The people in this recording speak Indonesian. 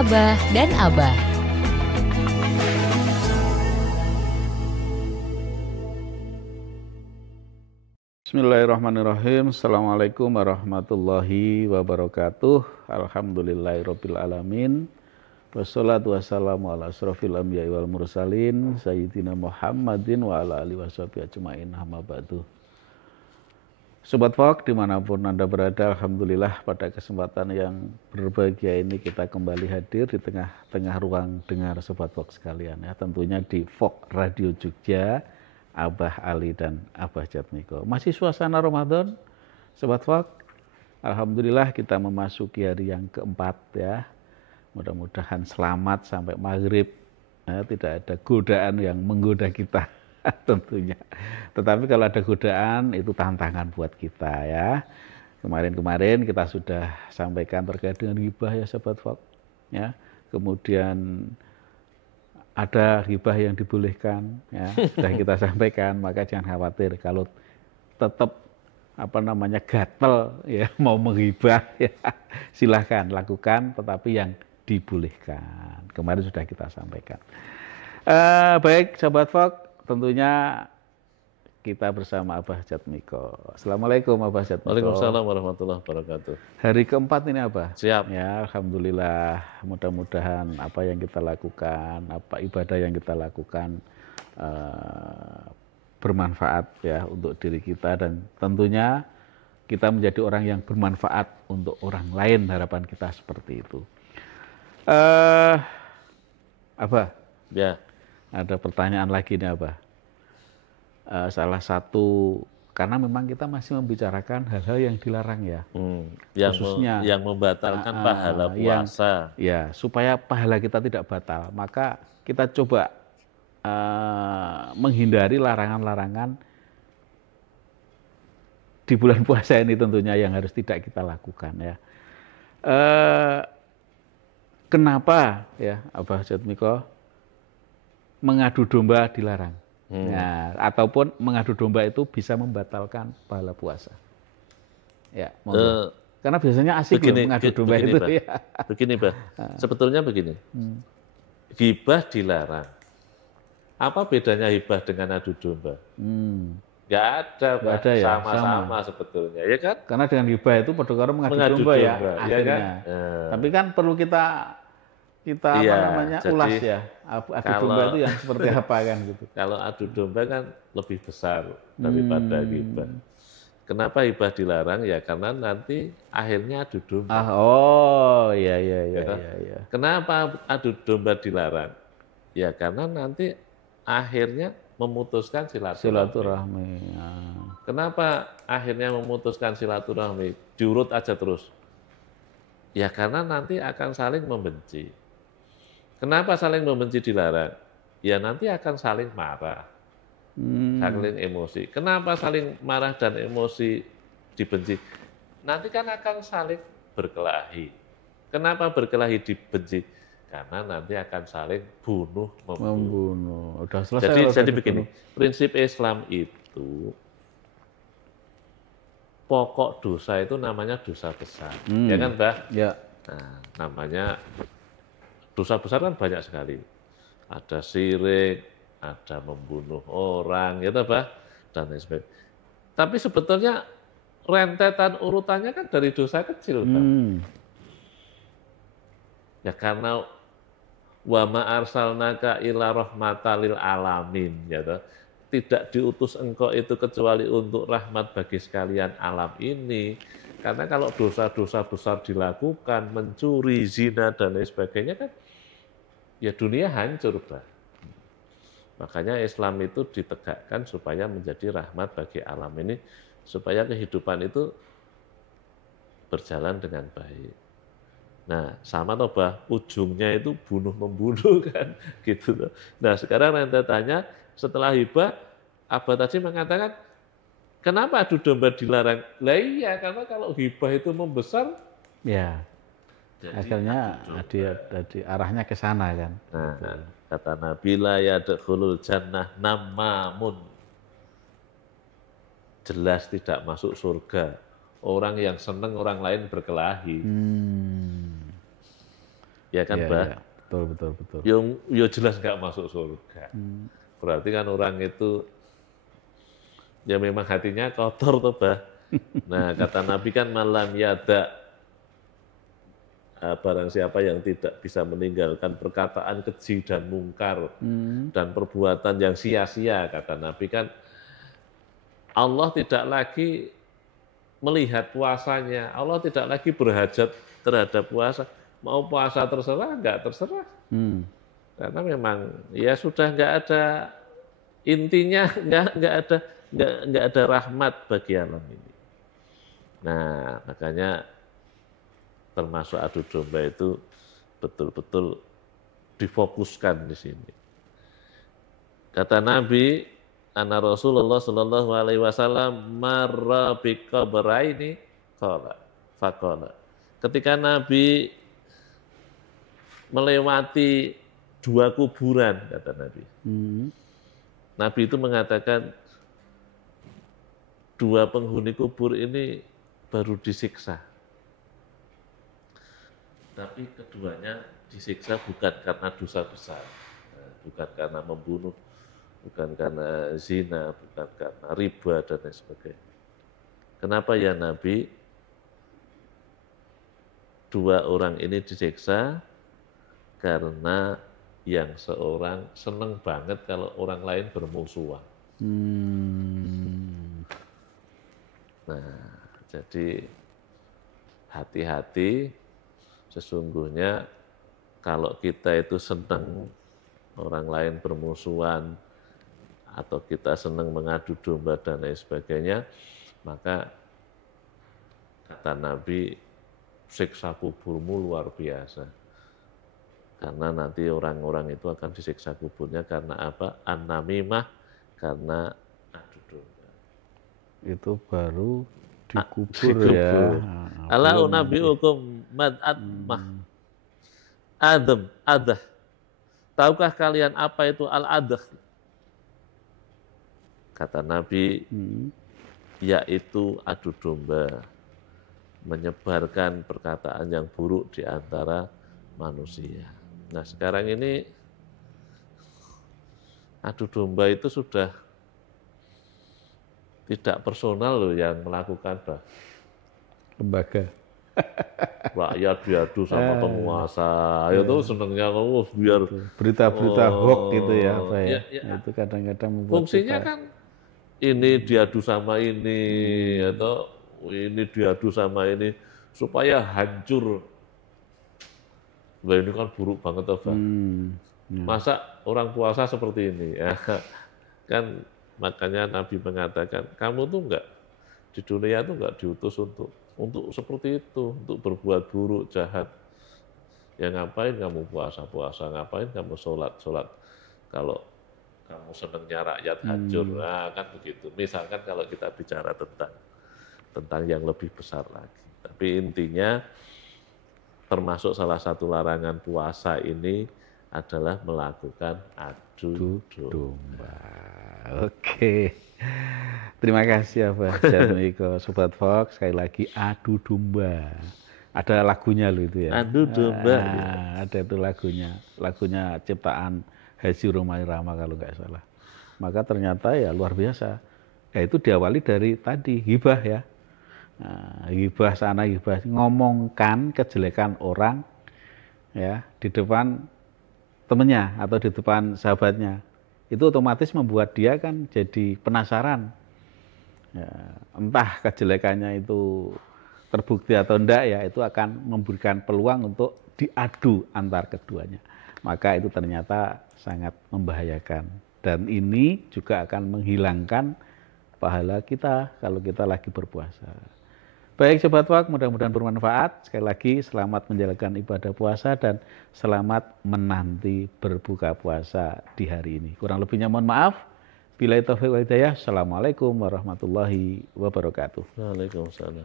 Abah dan Abah. Bismillahirrahmanirrahim. Assalamualaikum warahmatullahi wabarakatuh. Alhamdulillahirabbil alamin. Wassalatu wassalamu ala asrofil anbiya'i wal mursalin sayyidina Muhammadin wa ala alihi washabihi ajmain, amma ba'du. Sobat Vok dimanapun Anda berada, alhamdulillah pada kesempatan yang berbahagia ini kita kembali hadir di tengah-tengah ruang dengar Sobat Vok sekalian ya, tentunya di Vok Radio Jogja, Abah Ali dan Abah Jatmiko. Masih suasana Ramadan, Sobat Vok. Alhamdulillah kita memasuki hari yang keempat ya. Mudah-mudahan selamat sampai maghrib. Ya, tidak ada godaan yang menggoda kita tentunya. Tetapi kalau ada godaan itu tantangan buat kita ya. Kemarin-kemarin kita sudah sampaikan terkait dengan ghibah ya Sobat Vok. Ya. Kemudian ada ghibah yang dibolehkan ya, sudah kita sampaikan, maka jangan khawatir kalau tetap gatel ya mau menghibah ya, silahkan lakukan, tetapi yang dibolehkan. Kemarin sudah kita sampaikan. Baik Sobat Vok, tentunya kita bersama Abah Jatmiko. Assalamualaikum Abah Jatmiko. Waalaikumsalam warahmatullahi wabarakatuh. Hari keempat ini Abah. Siap. Ya, alhamdulillah. Mudah-mudahan apa yang kita lakukan, apa ibadah yang kita lakukan bermanfaat ya untuk diri kita, dan tentunya kita menjadi orang yang bermanfaat untuk orang lain. Harapan kita seperti itu. Abah. Ya. Ada pertanyaan lagi nih Abah. Salah satu, karena memang kita masih membicarakan hal-hal yang dilarang ya, khususnya yang membatalkan pahala puasa ya, supaya pahala kita tidak batal, maka kita coba menghindari larangan-larangan di bulan puasa ini tentunya yang harus tidak kita lakukan ya. Kenapa ya Abah Jatmiko mengadu domba dilarang? Nah, ataupun mengadu domba itu bisa membatalkan pahala puasa. Ya, karena biasanya asik begini, loh mengadu domba itu. Bah. Ya. Begini, Bah. Sebetulnya begini. Ghibah dilarang. Apa bedanya hibah dengan adu domba? Nggak ada, Bah. Ya? Sama-sama sebetulnya, ya kan? Karena dengan hibah itu pada karo mengadu domba ya, akhirnya. Ya kan? Tapi kan perlu kita ulas ya, adu domba itu yang seperti apa kan gitu. Kalau adu domba kan lebih besar daripada hibah. Kenapa hibah dilarang? Ya karena nanti akhirnya adu domba. Iya. Kenapa adu domba dilarang? Ya karena nanti akhirnya memutuskan silaturahmi. Kenapa akhirnya memutuskan silaturahmi? Diurut aja terus. Ya karena nanti akan saling membenci. Kenapa saling membenci dilarang? Ya nanti akan saling marah, saling emosi. Kenapa saling marah dan emosi dibenci? Nanti kan akan saling berkelahi. Kenapa berkelahi dibenci? Karena nanti akan saling membunuh. Udah selesai. Jadi begini, prinsip Islam itu pokok dosa itu namanya dosa besar, ya kan, Mbah? Ya. Nah, namanya dosa besar kan banyak sekali. Ada syirik, ada membunuh orang, gitu, Mbah, dan lain sebagainya. Tapi sebetulnya rentetan urutannya kan dari dosa kecil, Mbah. Ya karena wa ma arsalnaka illa rahmatan lil alamin, gitu. Tidak diutus engkau itu kecuali untuk rahmat bagi sekalian alam ini. Karena kalau dosa-dosa besar dilakukan, mencuri, zina, dan lain sebagainya kan, ya dunia hancur, Pak. Makanya Islam itu ditegakkan supaya menjadi rahmat bagi alam ini, supaya kehidupan itu berjalan dengan baik. Nah, sama toh, Bah, ujungnya itu bunuh-membunuh kan, gitu loh. Nah, sekarang rentetannya setelah hibah, Abah tadi mengatakan, kenapa adu domba dilarang? Lah iya, karena kalau hibah itu membesar, ya, akhirnya arahnya ke sana kan. Nah, kata Nabi la yadkhulul jannah namamun. Jelas tidak masuk surga orang yang senang orang lain berkelahi. Ya kan, Bah? Betul. Yo jelas nggak masuk surga. Berarti kan orang itu ya memang hatinya kotor tuh, Bah. Nah, kata Nabi kan malam yada, barang siapa yang tidak bisa meninggalkan perkataan keji dan mungkar dan perbuatan yang sia-sia, kata Nabi kan Allah tidak lagi melihat puasanya, Allah tidak lagi berhajat terhadap puasa. Mau puasa terserah, enggak terserah. Karena memang ya sudah enggak ada intinya, enggak ada rahmat bagi alam ini. Nah, makanya termasuk adu domba itu betul-betul difokuskan di sini. Kata Nabi, anna Rasulullah sallallahu alaihi wasallam marra biqabraini faqala. Ketika Nabi melewati 2 kuburan, kata Nabi. Nabi itu mengatakan 2 penghuni kubur ini baru disiksa. Tapi keduanya disiksa bukan karena dosa besar, bukan karena membunuh, bukan karena zina, bukan karena riba dan lain sebagainya. Kenapa ya Nabi? 2 orang ini disiksa karena yang seorang seneng banget kalau orang lain bermusuhan. Nah, jadi hati-hati, sesungguhnya kalau kita itu senang orang lain bermusuhan atau kita senang mengadu domba dan lain sebagainya, maka kata Nabi, siksa kuburmu luar biasa. Karena nanti orang-orang itu akan disiksa kuburnya karena apa? An-namimah, karena adu domba. Itu baru dikubur ya. Ala unabbiukum mad'atmah. Adah. Tahukah kalian apa itu al-adah? Kata Nabi, yaitu adu domba, menyebarkan perkataan yang buruk di antara manusia. Nah, sekarang ini adu domba itu sudah tidak personal loh yang melakukan, Bah. Lembaga. Rakyat diadu sama penguasa, itu senangnya biar berita-berita hoax gitu ya, Pak ya. Itu kadang-kadang membuat fungsinya kita, kan ini diadu sama ini atau ini diadu sama ini supaya hancur. Nah, ini kan buruk banget, Pak. Masa orang puasa seperti ini ya? Kan makanya Nabi mengatakan, kamu tuh enggak di dunia tuh enggak diutus untuk seperti itu, untuk berbuat buruk, jahat. Ya ngapain kamu puasa, ngapain kamu sholat. Kalau kamu senangnya rakyat hancur, nah kan begitu. Misalkan kalau kita bicara tentang yang lebih besar lagi. Tapi intinya termasuk salah satu larangan puasa ini adalah melakukan adu domba. Oke. Terima kasih ya Pak Jarmiko, Sobat Fox. Sekali lagi adu domba. Ada lagunya loh itu ya. Adu domba. Ada itu lagunya ciptaan Haji Romai Rama kalau nggak salah. Maka ternyata ya luar biasa. Ya itu diawali dari tadi hibah ya. Nah, hibah sana hibah, ngomongkan kejelekan orang ya di depan temennya atau di depan sahabatnya, itu otomatis membuat dia kan jadi penasaran ya, entah kejelekannya itu terbukti atau enggak ya, itu akan memberikan peluang untuk diadu antar keduanya. Maka itu ternyata sangat membahayakan dan ini juga akan menghilangkan pahala kita kalau kita lagi berpuasa. Baik Sobat Fox, mudah-mudahan bermanfaat. Sekali lagi selamat menjalankan ibadah puasa dan selamat menanti berbuka puasa di hari ini. Kurang lebihnya mohon maaf. Billahi taufiq wal hidayah. Assalamualaikum warahmatullahi wabarakatuh. Waalaikumsalam.